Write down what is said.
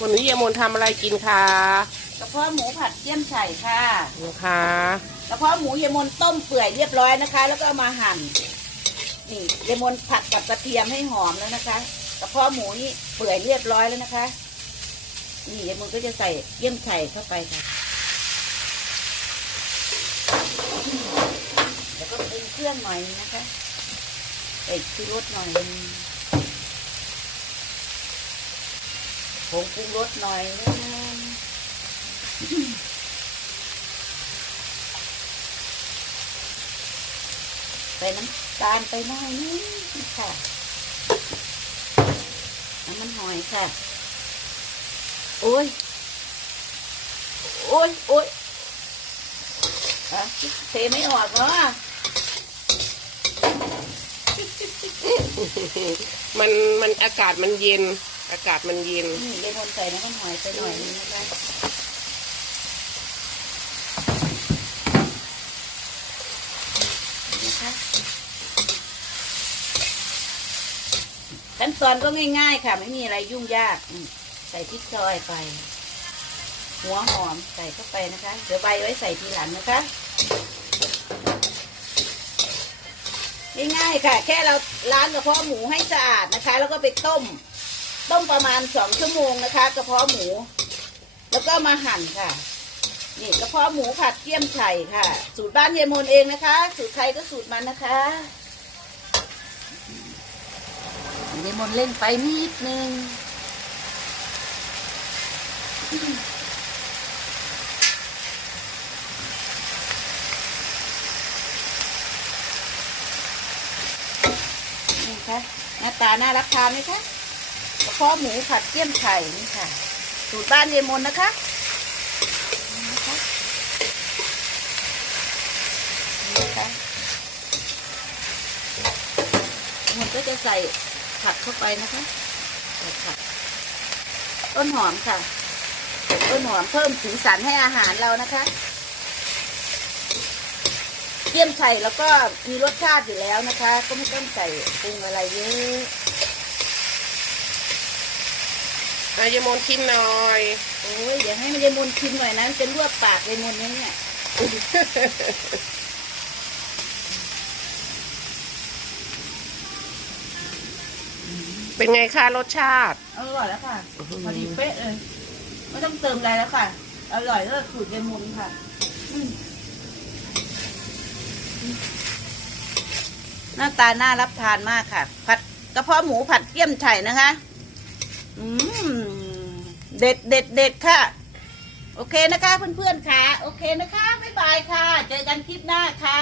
วันนี้ยายมนทำอะไรกินคะกระเพาะหมูผัดเยี่ยมไฉ่ค่ะนะคะกระเพาะหมูเยมนต้มเปื่อยเรียบร้อยนะคะ แล้วก็เอามาหั่นนี่เยมนผัดกับกระเทียมให้หอมแล้วนะคะกระเพาะหมูนี่เปื่อยเรียบร้อยแล้วนะคะนี่เยมนก็จะใส่เยี่ยมไฉ่เข้าไปค่ะแล้วก็ปรุงเครื่องหน่อยนึงนะคะใส่ชูรสหน่อยนึ งผงปรุงรสหน่อยนึงใส่น้ำตาลไปหน่อยนึงค่ะน้ำมันหอยค่ะ โอ้ย โอ้ยโอ้ยอะเทไม่ออกเนาะมันมันอากาศมันเย็น อากาศมันเย็นนี่เลมอนใส่น้ำมันหอยไปหน่อยนึงนะคะขั้นตอนก็ง่ายๆค่ะ ไม่มีอะไรยุ่งยากใส่พริกซอยไป หัวหอมใส่เข้าไปนะคะ เดี๋ยวใบไว้ใส่ทีหลังนะคะ ง่ายๆค่ะ แค่เราล้างกระเพาะหมูให้สะอาดนะคะ แล้วก็ไปต้ม ต้มประมาณสองชั่วโมงนะคะกระเพาะหมู แล้วก็มาหั่นค่ะ นี่กระเพาะหมูผัดเกี๊ยมไฉ่ค่ะ สูตรบ้านเยายมนเองนะคะ สูตรใครก็สูตรมันนะคะเยายมนเล่นไปนิดนึงนี่ค่ะหน้าตาน่ารับทานไหมคะ กระเพาะหมูผัดเกี๊ยมไข่นี่ค่ะ สูตรบ้านเยมนนะคะนี่นะคะนี่นะคะมันก็จะใส่ผักเข้าไปนะคะใส่ผักต้นหอมค่ะ ต้นหอมเพิ่มสีสันให้อาหารเรานะคะเกี๊ยมไฉ่แล้วก็มีรสชาติอยู่แล้วนะคะ ก็ไม่ต้องใส่ปรุงอะไรเยอะ อายายมนชิมหน่อยโอ้ยเดี๋ยวให้มันยายมนชิมหน่อยนะมันจะลวกปากยายมนนะเนี่ยเป็นไงคะรสชาติ อร่อยแล้วค่ะพอดีเป๊ะเลยไม่ต้องเติมอะไรแล้วค่ะ อร่อยแล้วสูตรยายมนค่ะอืมหน้าตาน่ารับทานมากค่ะ ผัดกระเพาะหมูผัดเกี๊ยมไฉ่นะคะ อืม เด็ดเด็ดเด็ดค่ะ โอเคนะคะเพื่อนๆค่ะ โอเคนะคะ บ๊ายบายค่ะ เจอกันคลิปหน้าค่ะ